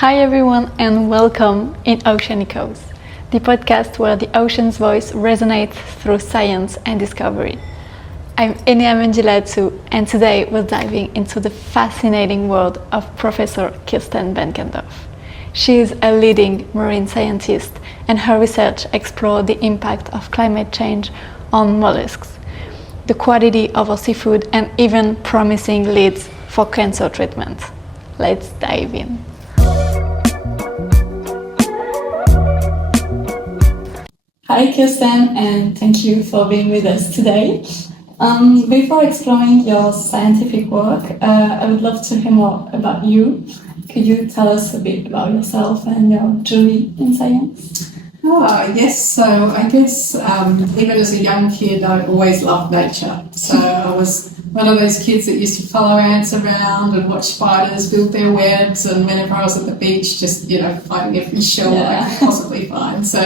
Hi everyone and welcome in Ocean Echoes, the podcast where the ocean's voice resonates through science and discovery. I'm Enea Mendilatsu and today we're diving into the fascinating world of Professor Kirsten Benkendorf. She is a leading marine scientist and her research explores the impact of climate change on mollusks, the quality of our seafood and even promising leads for cancer treatment. Let's dive in. Hi Kirsten, and thank you for being with us today. Before exploring your scientific work, I would love to hear more about you. Could you tell us a bit about yourself and your journey in science? Yes, so I guess even as a young kid I always loved nature. So I was one of those kids that used to follow ants around and watch spiders build their webs, and whenever I was at the beach just, finding every shell I could possibly find. So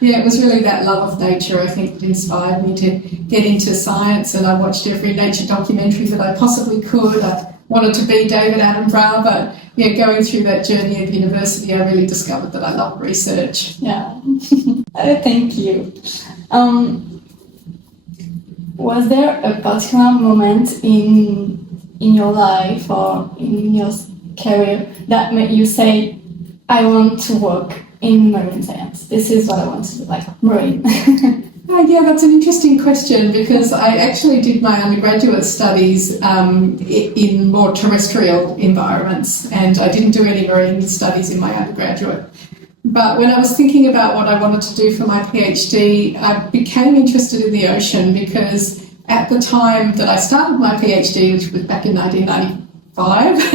it was really that love of nature I think that inspired me to get into science, and I watched every nature documentary that I possibly could. I wanted to be David Attenborough, but going through that journey of university, I really discovered that I love research. Yeah, thank you. Was there a particular moment in your life or in your career that made you say, I want to work in marine science? This is what I want to do, like marine. That's an interesting question, because I actually did my undergraduate studies in more terrestrial environments, and I didn't do any marine studies in my undergraduate. But when I was thinking about what I wanted to do for my PhD, I became interested in the ocean, because at the time that I started my PhD, which was back in 1995,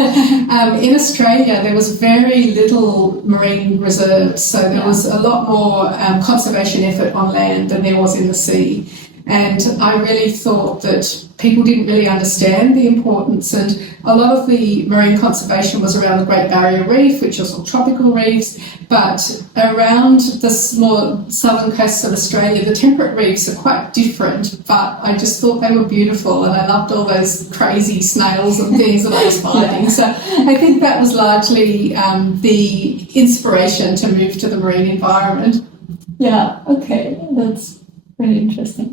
in Australia there was very little marine reserves, so there was a lot more conservation effort on land than there was in the sea. And I really thought that people didn't really understand the importance, and a lot of the marine conservation was around the Great Barrier Reef, which was all tropical reefs, but around the more southern coasts of Australia, the temperate reefs are quite different, but I just thought they were beautiful, and I loved all those crazy snails and things that I was finding. So I think that was largely the inspiration to move to the marine environment. Yeah, okay, that's really interesting.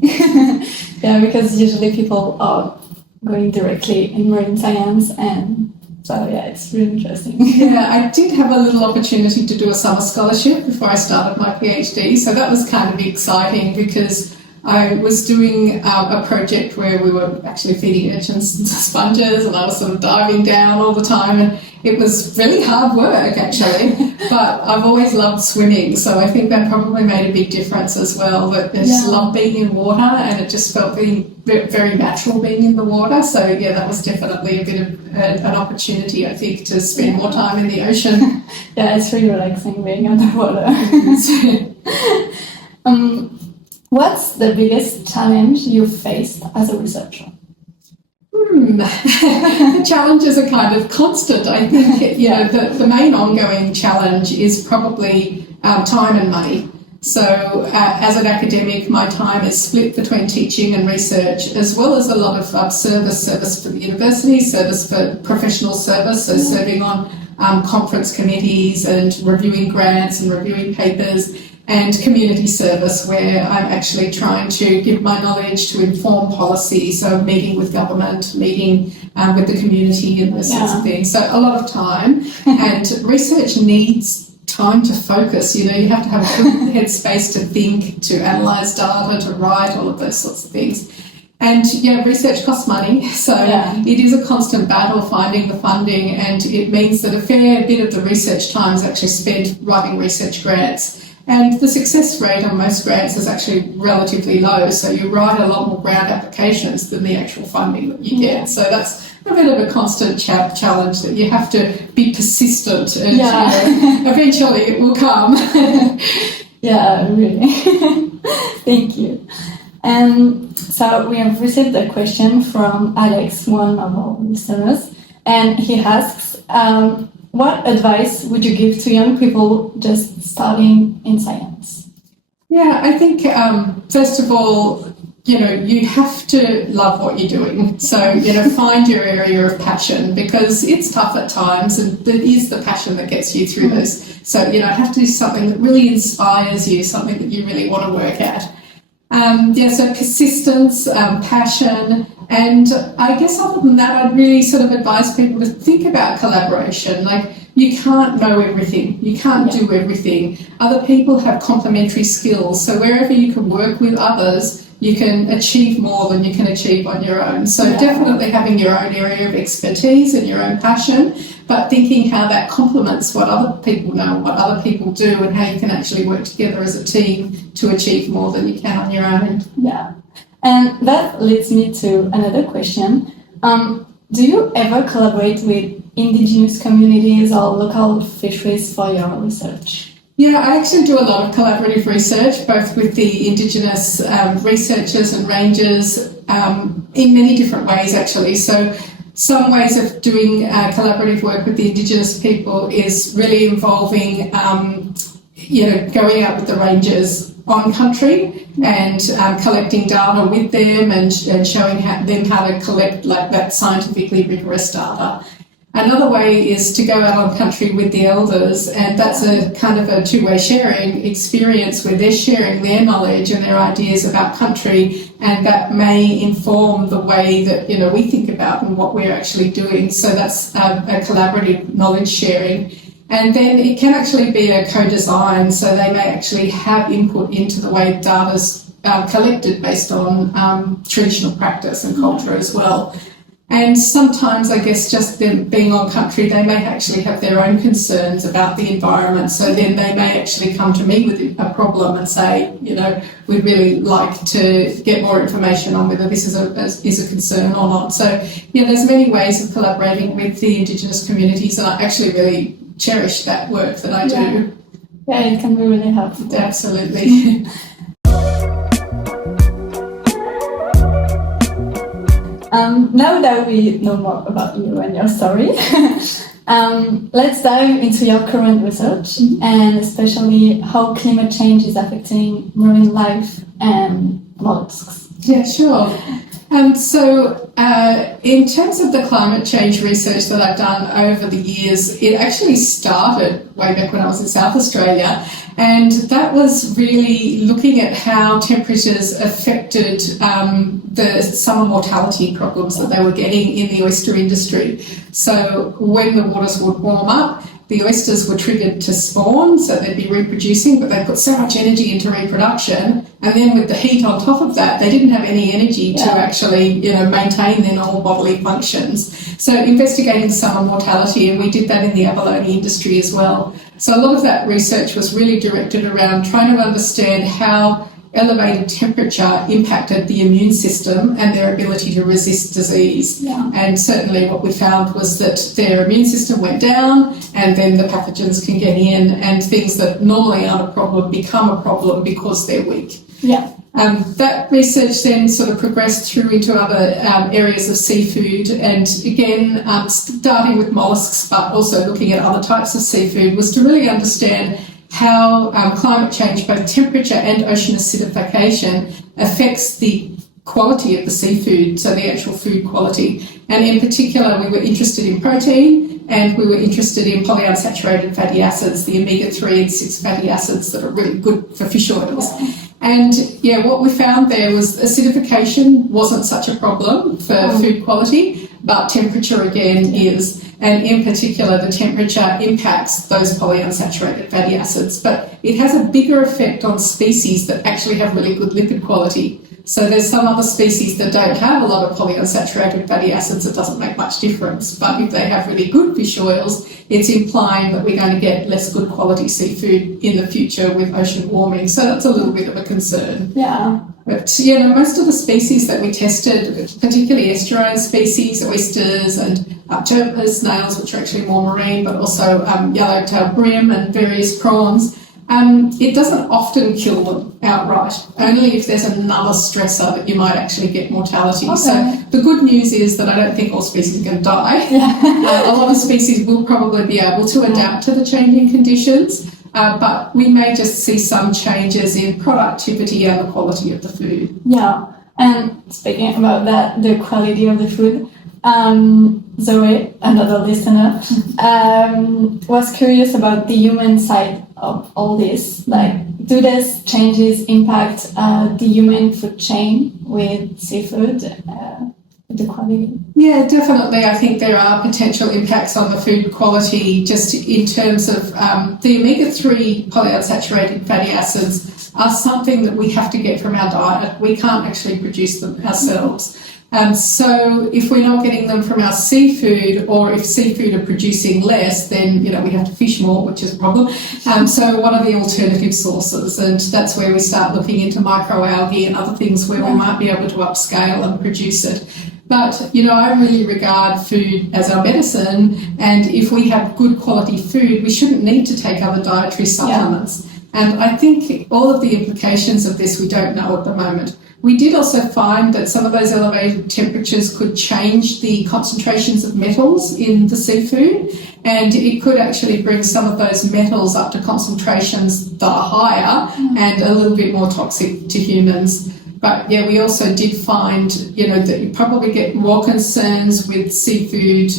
Yeah, because usually people are going directly in marine science, and so it's really interesting. I did have a little opportunity to do a summer scholarship before I started my PhD, so that was kind of exciting, because I was doing a project where we were actually feeding urchins and sponges, and I was sort of diving down all the time, and it was really hard work actually, but I've always loved swimming, so I think that probably made a big difference as well, that I just love being in water, and it just felt very natural being in the water. So that was definitely a bit of an opportunity, I think, to spend more time in the ocean. It's really relaxing being underwater. What's the biggest challenge you've faced as a researcher? The challenges are kind of constant. I think the main ongoing challenge is probably time and money. So as an academic, my time is split between teaching and research, as well as a lot of service for the university, service for professional service, so serving on conference committees and reviewing grants and reviewing papers, and community service, where I'm actually trying to give my knowledge to inform policy, so meeting with government, meeting with the community and those sorts of things. So a lot of time, and research needs time to focus. You have to have a good headspace to think, to analyse data, to write, all of those sorts of things. And research costs money, so it is a constant battle finding the funding, and it means that a fair bit of the research time is actually spent writing research grants. And the success rate on most grants is actually relatively low, so you write a lot more grant applications than the actual funding that you get. So that's a bit of a constant challenge, that you have to be persistent, and eventually it will come. Yeah, really. Thank you. And so we have received a question from Alex, one of our listeners, and he asks, what advice would you give to young people just starting in science? I think, first of all, you have to love what you're doing. So, find your area of passion, because it's tough at times, and it is the passion that gets you through this. So, have to do something that really inspires you, something that you really want to work at. So persistence, passion, and I guess other than that, I'd really sort of advise people to think about collaboration. Like, you can't know everything. You can't do everything. Other people have complementary skills. So wherever you can work with others, you can achieve more than you can achieve on your own. So definitely having your own area of expertise and your own passion, but thinking how that complements what other people know, what other people do, and how you can actually work together as a team to achieve more than you can on your own. Yeah. And that leads me to another question. Do you ever collaborate with Indigenous communities or local fisheries for your research? Yeah, I actually do a lot of collaborative research, both with the Indigenous researchers and rangers in many different ways, actually. So some ways of doing collaborative work with the Indigenous people is really involving, going out with the rangers on country and collecting data with them and showing them how to collect like that scientifically rigorous data. Another way is to go out on country with the elders, and that's a kind of a two-way sharing experience where they're sharing their knowledge and their ideas about country, and that may inform the way that we think about and what we're actually doing. So that's a collaborative knowledge sharing. And then it can actually be a co-design, so they may actually have input into the way data's collected based on traditional practice and culture as well. And sometimes, I guess, just them being on country, they may actually have their own concerns about the environment. So then they may actually come to me with a problem and say, we'd really like to get more information on whether this is a concern or not. So, there's many ways of collaborating with the Indigenous communities, and I actually really cherish that work that I do. Yeah, it can be really helpful. Absolutely. Now that we know more about you and your story, let's dive into your current research and especially how climate change is affecting marine life and mollusks. Yeah, sure. So in terms of the climate change research that I've done over the years, it actually started way back when I was in South Australia, and that was really looking at how temperatures affected the summer mortality problems that they were getting in the oyster industry. So when the waters would warm up, the oysters were triggered to spawn, so they'd be reproducing, but they put so much energy into reproduction, and then with the heat on top of that, they didn't have any energy to actually, maintain their normal bodily functions. So investigating summer mortality, and we did that in the abalone industry as well. So a lot of that research was really directed around trying to understand how elevated temperature impacted the immune system and their ability to resist disease. Yeah. And certainly what we found was that their immune system went down, and then the pathogens can get in, and things that normally aren't a problem become a problem because they're weak. Yeah. That research then sort of progressed through into other areas of seafood, and again, starting with mollusks, but also looking at other types of seafood, was to really understand how climate change, both temperature and ocean acidification, affects the quality of the seafood, so the actual food quality. And in particular, we were interested in protein, and we were interested in polyunsaturated fatty acids, the omega-3 and 6 fatty acids that are really good for fish oils. And what we found there was acidification wasn't such a problem for food quality, but temperature again is. And in particular, the temperature impacts those polyunsaturated fatty acids, but it has a bigger effect on species that actually have really good lipid quality. So there's some other species that don't have a lot of polyunsaturated fatty acids. It doesn't make much difference. But if they have really good fish oils, it's implying that we're going to get less good quality seafood in the future with ocean warming. So that's a little bit of a concern. Yeah. But most of the species that we tested, particularly estuarine species, oysters and turbot snails, which are actually more marine, but also yellow-tailed bream and various prawns, it doesn't often kill them outright, only if there's another stressor that you might actually get mortality. Okay. So the good news is that I don't think all species are going to die. A lot of species will probably be able to adapt to the changing conditions, but we may just see some changes in productivity and the quality of the food. Yeah. And speaking about that, the quality of the food, Zoe, another listener, was curious about the human side of all this. Like, do these changes impact the human food chain with seafood, the quality? Yeah, definitely. I think there are potential impacts on the food quality just in terms of the omega-3 polyunsaturated fatty acids are something that we have to get from our diet. We can't actually produce them ourselves. So if we're not getting them from our seafood, or if seafood are producing less, then, we have to fish more, which is a problem. So what are the alternative sources? And that's where we start looking into microalgae and other things where we might be able to upscale and produce it. But, I really regard food as our medicine, and if we have good quality food, we shouldn't need to take other dietary supplements. And I think all of the implications of this we don't know at the moment. We did also find that some of those elevated temperatures could change the concentrations of metals in the seafood, and it could actually bring some of those metals up to concentrations that are higher and a little bit more toxic to humans. But yeah, we also did find, that you probably get more concerns with seafood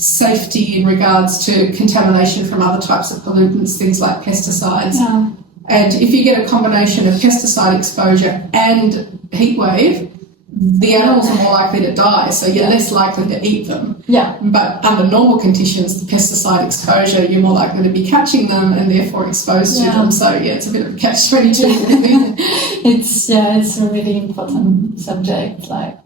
safety in regards to contamination from other types of pollutants, things like pesticides. Yeah. And if you get a combination of pesticide exposure and heat wave, the animals are more likely to die, so you're less likely to eat them. Yeah. But under normal conditions, the pesticide exposure, you're more likely to be catching them and therefore exposed to them. So it's a bit of a catch-22. It's a really important subject. Like,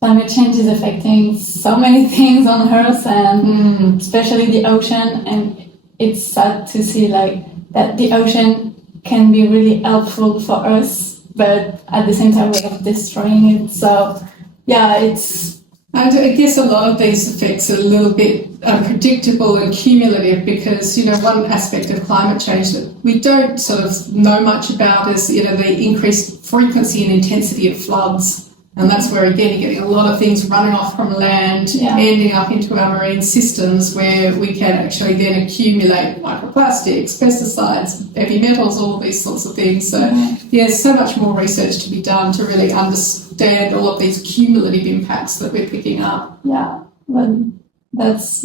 climate change is affecting so many things on Earth, and especially the ocean. And it's sad to see that the ocean can be really helpful for us, but at the same time we are destroying it. So it's... I guess a lot of these effects are a little bit unpredictable and cumulative because, one aspect of climate change that we don't sort of know much about is, the increased frequency and intensity of floods. And that's where, again, you're getting a lot of things running off from land, ending up into our marine systems where we can actually then accumulate microplastics, pesticides, heavy metals, all these sorts of things. So, there's so much more research to be done to really understand all of these cumulative impacts that we're picking up. Yeah, but that's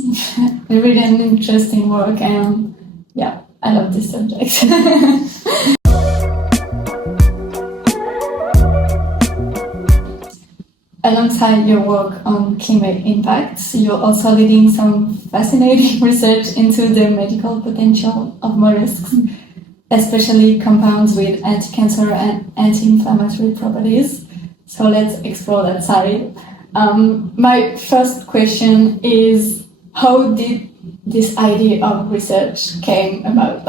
really an interesting work, and I love this subject. Alongside your work on climate impacts, you're also leading some fascinating research into the medical potential of mollusks, especially compounds with anti-cancer and anti-inflammatory properties. So let's explore that side. My first question is, how did this idea of research came about?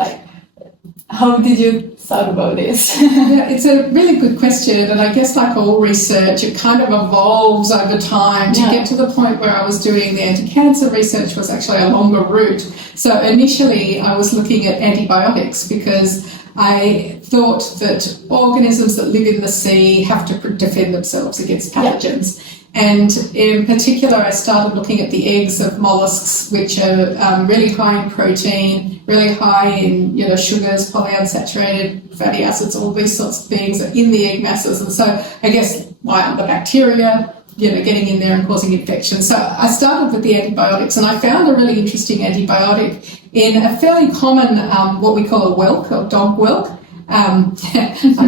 How did you thought about this? It's a really good question, and I guess like all research, it kind of evolves over time to get to the point where I was doing the anti-cancer research was actually a longer route. So initially I was looking at antibiotics because I thought that organisms that live in the sea have to defend themselves against pathogens. And in particular, I started looking at the eggs of mollusks, which are really high in protein, really high in sugars, polyunsaturated fatty acids, all these sorts of things are in the egg masses. And so I guess why aren't the bacteria getting in there and causing infection? So I started with the antibiotics, and I found a really interesting antibiotic in a fairly common what we call a whelk or dog whelk. I'm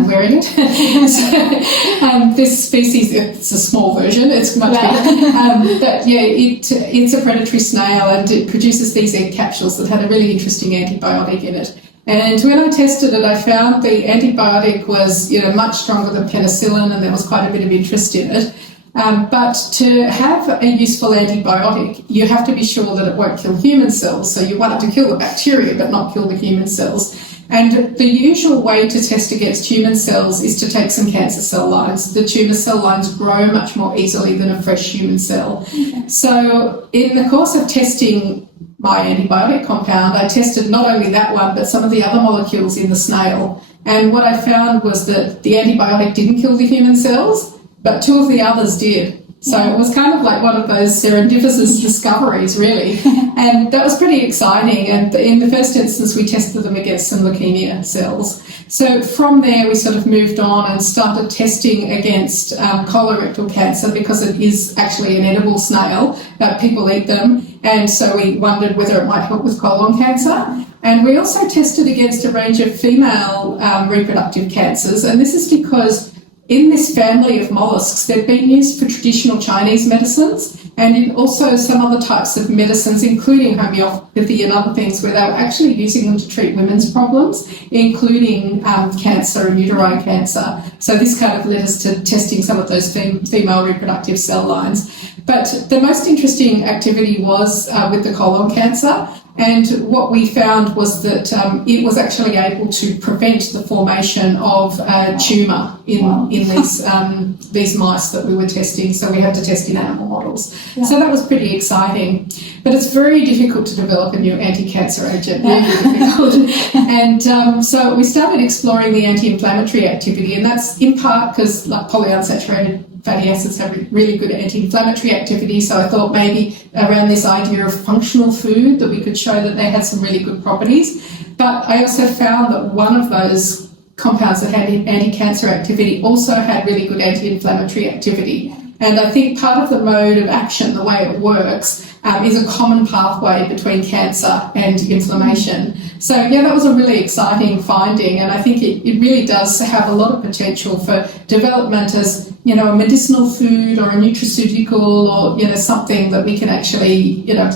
wearing it. This species, it's a small version, it's much bigger. But it's a predatory snail, and it produces these egg capsules that had a really interesting antibiotic in it. And when I tested it, I found the antibiotic was much stronger than penicillin, and there was quite a bit of interest in it. But to have a useful antibiotic, you have to be sure that it won't kill human cells. So you want it to kill the bacteria, but not kill the human cells. And the usual way to test against human cells is to take some cancer cell lines. The tumour cell lines grow much more easily than a fresh human cell. Okay. So in the course of testing my antibiotic compound, I tested not only that one, but some of the other molecules in the snail. And what I found was that the antibiotic didn't kill the human cells, but two of the others did. So it was kind of like one of those serendipitous discoveries, really. And that was pretty exciting. And in the first instance, we tested them against some leukemia cells. So from there, we sort of moved on and started testing against colorectal cancer, because it is actually an edible snail. People eat them. And so we wondered whether it might help with colon cancer. And we also tested against a range of female reproductive cancers. And this is because in this family of mollusks, they've been used for traditional Chinese medicines, and in also some other types of medicines, including homeopathy and other things, where they were actually using them to treat women's problems, including cancer and uterine cancer. So this kind of led us to testing some of those female reproductive cell lines. But the most interesting activity was with the colon cancer. And what we found was that it was actually able to prevent the formation of a tumour in these mice that we were testing. So we had to test in animal models. Yeah. So that was pretty exciting. But it's very difficult to develop a new anti-cancer agent, really difficult. And so we started exploring the anti-inflammatory activity, and that's in part because polyunsaturated fatty acids have really good anti-inflammatory activity, so I thought maybe around this idea of functional food that we could show that they had some really good properties. But I also found that one of those compounds that had anti-cancer activity also had really good anti-inflammatory activity. And I think part of the mode of action, the way it works, is a common pathway between cancer and inflammation. So, yeah, that was a really exciting finding, and I think it really does have a lot of potential for development as, you know, a medicinal food or a nutraceutical, or, you know, something that we can actually, you know,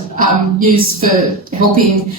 use for helping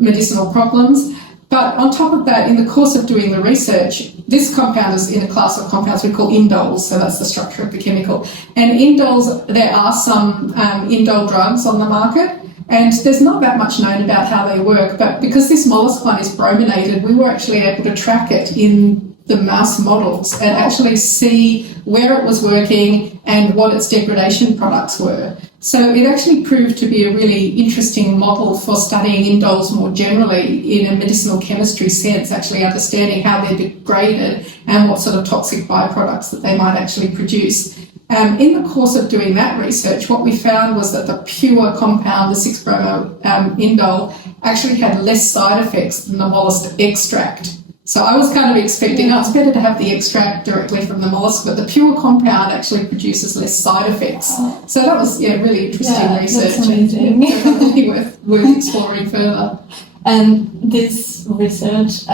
medicinal problems. But on top of that, in the course of doing the research, this compound is in a class of compounds we call indoles, so that's the structure of the chemical. And indoles, there are some indole drugs on the market, and there's not that much known about how they work, but because this mollusk one is brominated, we were actually able to track it in the mouse models and actually see where it was working and what its degradation products were. So it actually proved to be a really interesting model for studying indoles more generally in a medicinal chemistry sense, actually understanding how they're degraded and what sort of toxic byproducts that they might actually produce. In the course of doing that research, what we found was that the pure compound, the 6-bromo indole, actually had less side effects than the mollusk extract. So I was kind of expecting, it's better to have the extract directly from the mollusk, but the pure compound actually produces less side effects. So that was, really interesting research. That's amazing. And definitely worth exploring further. And this research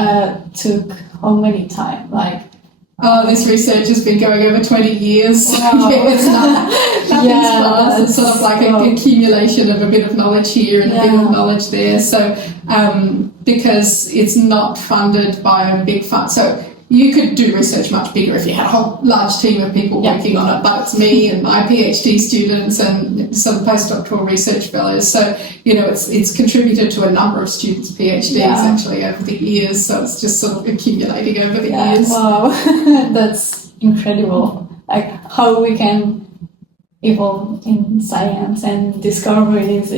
took how many time? This research has been going over 20 years. Wow. It's nothing's fast. It's sort of like an accumulation of a bit of knowledge here and a bit of knowledge there. So because it's not funded by a big fund. So you could do research much bigger if you had a whole large team of people working on it, but it's me and my PhD students and some postdoctoral research fellows. So, it's contributed to a number of students' PhDs actually over the years. So it's just sort of accumulating over the years. Wow, that's incredible. Like how we can evolve in science and discoveries,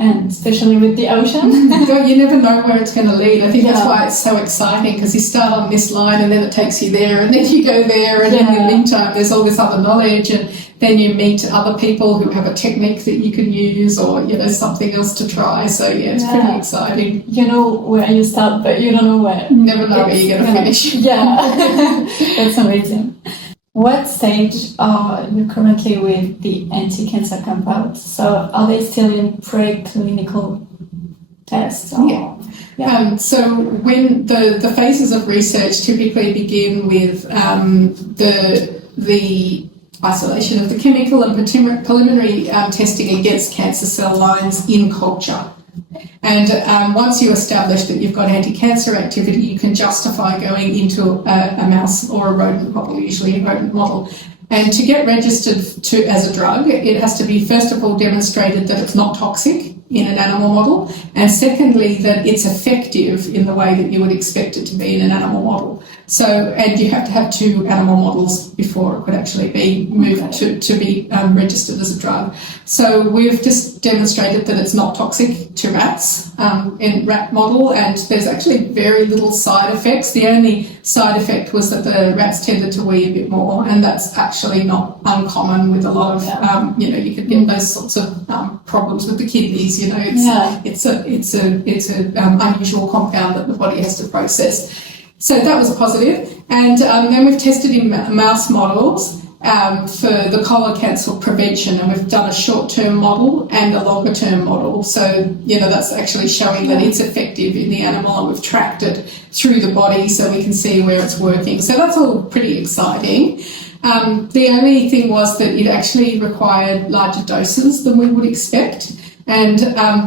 and especially with the ocean. You never know where it's going to lead. I think that's why it's so exciting, because you start on this line and then it takes you there and then you go there, and in the meantime there's all this other knowledge, and then you meet other people who have a technique that you can use, or something else to try. So it's pretty exciting. You know where you start, but you don't know where. You never know where you're going to finish. Yeah, that's amazing. What stage are you currently with the anti-cancer compounds? So are they still in preclinical tests? So when the phases of research typically begin with the isolation of the chemical and preliminary testing against cancer cell lines in culture. And once you establish that you've got anti-cancer activity, you can justify going into a mouse or a rodent model, usually a rodent model. And to get registered as a drug, it has to be, first of all, demonstrated that it's not toxic in an animal model, and secondly, that it's effective in the way that you would expect it to be in an animal model. So, and you have to have 2 animal models before it could actually be moved to be registered as a drug. So we've just demonstrated that it's not toxic to rats in rat model, and there's actually very little side effects. The only side effect was that the rats tended to wee a bit more, and that's actually not uncommon with a lot of, you could get those sorts of problems with the kidneys. It's a unusual compound that the body has to process. So that was a positive. And then we've tested in mouse models for the colon cancer prevention, and we've done a short-term model and a longer-term model. So, that's actually showing that it's effective in the animal, and we've tracked it through the body so we can see where it's working. So that's all pretty exciting. The only thing was that it actually required larger doses than we would expect. And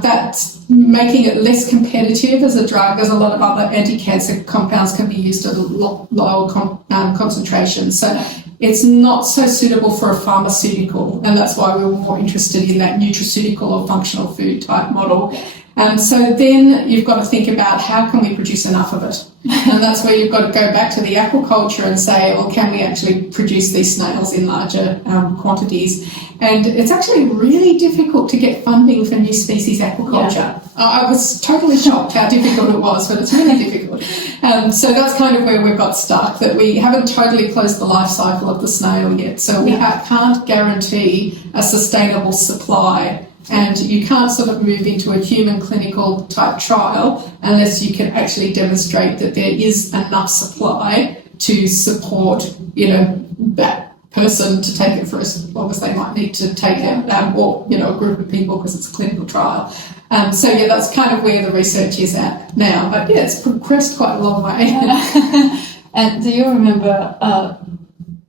that's making it less competitive as a drug, as a lot of other anti-cancer compounds can be used at lower concentrations. So it's not so suitable for a pharmaceutical, and that's why we were more interested in that nutraceutical or functional food type model. So then you've got to think about how can we produce enough of it? And that's where you've got to go back to the aquaculture and say, well, can we actually produce these snails in larger quantities? And it's actually really difficult to get funding for new species aquaculture. Yeah. I was totally shocked how difficult it was, but it's really difficult. So that's kind of where we've got stuck, that we haven't totally closed the life cycle of the snail yet. So we can't guarantee a sustainable supply. And you can't sort of move into a human clinical type trial unless you can actually demonstrate that there is enough supply to support, that person to take it for as long as they might need to take it, or, a group of people because it's a clinical trial. So that's kind of where the research is at now. But it's progressed quite a long way. And do you remember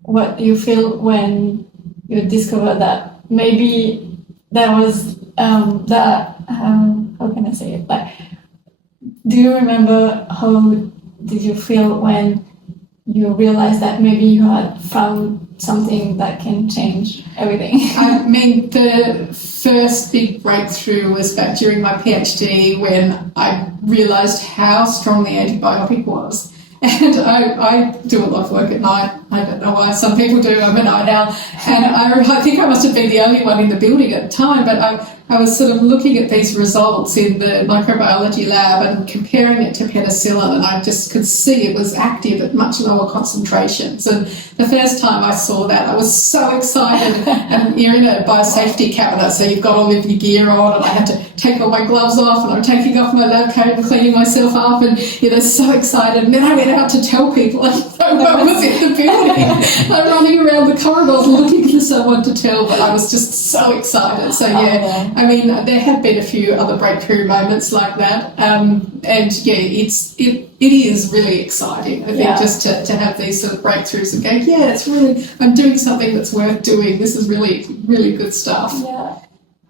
what you feel when you discover that maybe there was how can I say it? Like, do you remember how did you feel when you realized that maybe you had found something that can change everything? I mean, the first big breakthrough was back during my PhD when I realised how strong the antibiotic was. And I do a lot of work at night. I don't know why some people do. I'm a night owl. And I think I must have been the only one in the building at the time, but I was sort of looking at these results in the microbiology lab and comparing it to penicillin, and I just could see it was active at much lower concentrations. And the first time I saw that, I was so excited. And you're in a biosafety cabinet, so you've got all of your gear on, and I had to take all my gloves off, and I'm taking off my lab coat and cleaning myself up, and so excited. And then I went out to tell people, and no one was in the building. I'm running around the corridors looking for someone to tell, but I was just so excited. So I mean, there have been a few other breakthrough moments like that, it is really exciting. I think just to have these sort of breakthroughs and go, it's really, I'm doing something that's worth doing. This is really, really good stuff. Yeah,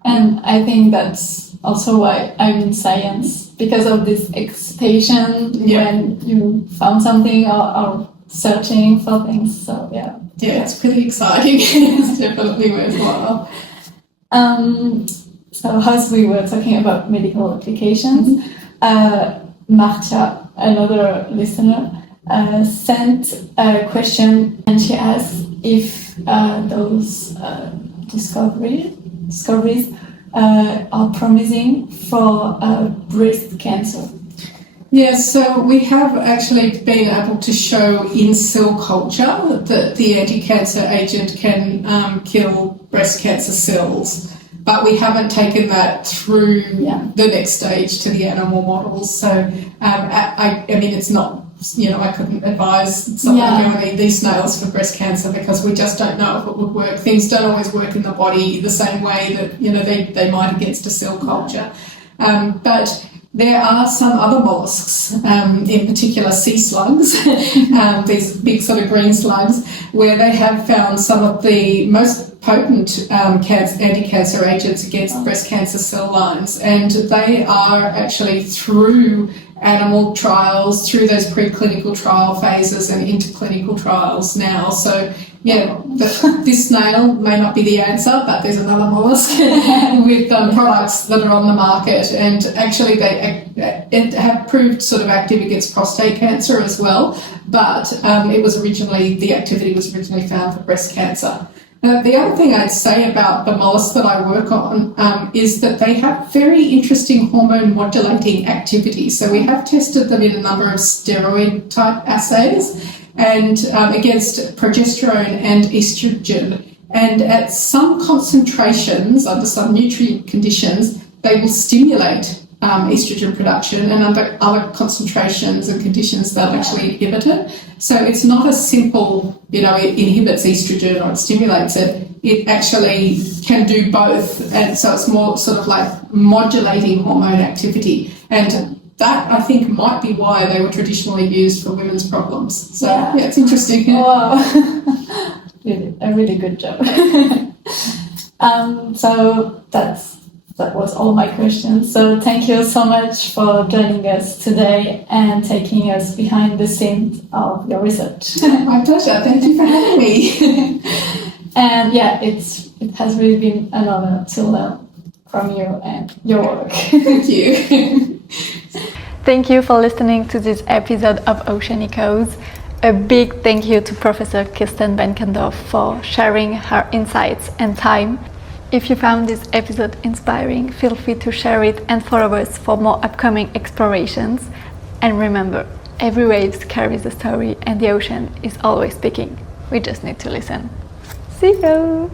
and I think that's also why I'm in science, because of this excitation when you found something or searching for things. So yeah, it's pretty exciting. It's definitely worthwhile. So as we were talking about medical applications, Marcia, another listener, sent a question, and she asked if those discoveries are promising for breast cancer. Yes, so we have actually been able to show in cell culture that the anti-cancer agent can kill breast cancer cells, but we haven't taken that through the next stage to the animal models. So, I mean, it's not, I couldn't advise someone doing these snails for breast cancer because we just don't know if it would work. Things don't always work in the body the same way that, they might against a cell culture. But there are some other mollusks, in particular sea slugs, these big sort of green slugs, where they have found some of the most potent anti-cancer agents against breast cancer cell lines, and they are actually through animal trials, through those preclinical trial phases and into clinical trials now. So yeah, this snail may not be the answer, but there's another mollusk with products that are on the market, and actually they have proved sort of active against prostate cancer as well, but the activity was originally found for breast cancer. The other thing I'd say about the mollusks that I work on is that they have very interesting hormone modulating activity. So we have tested them in a number of steroid type assays and against progesterone and estrogen. And at some concentrations, under some nutrient conditions, they will stimulate estrogen production, and under other concentrations and conditions they'll actually inhibit it. So it's not a simple, it inhibits estrogen or it stimulates it. It actually can do both, and so it's more sort of like modulating hormone activity. And that, I think, might be why they were traditionally used for women's problems. So yeah, it's interesting. Wow, a really good job. So that was all my questions. So thank you so much for joining us today and taking us behind the scenes of your research. My pleasure. Thank you for having me. And yeah, it has really been an honor to learn from you and your work. Thank you. Thank you for listening to this episode of Ocean Echoes. A big thank you to Professor Kirsten Benkendorf for sharing her insights and time. If you found this episode inspiring, feel free to share it and follow us for more upcoming explorations. And remember, every wave carries a story and the ocean is always speaking. We just need to listen. See you!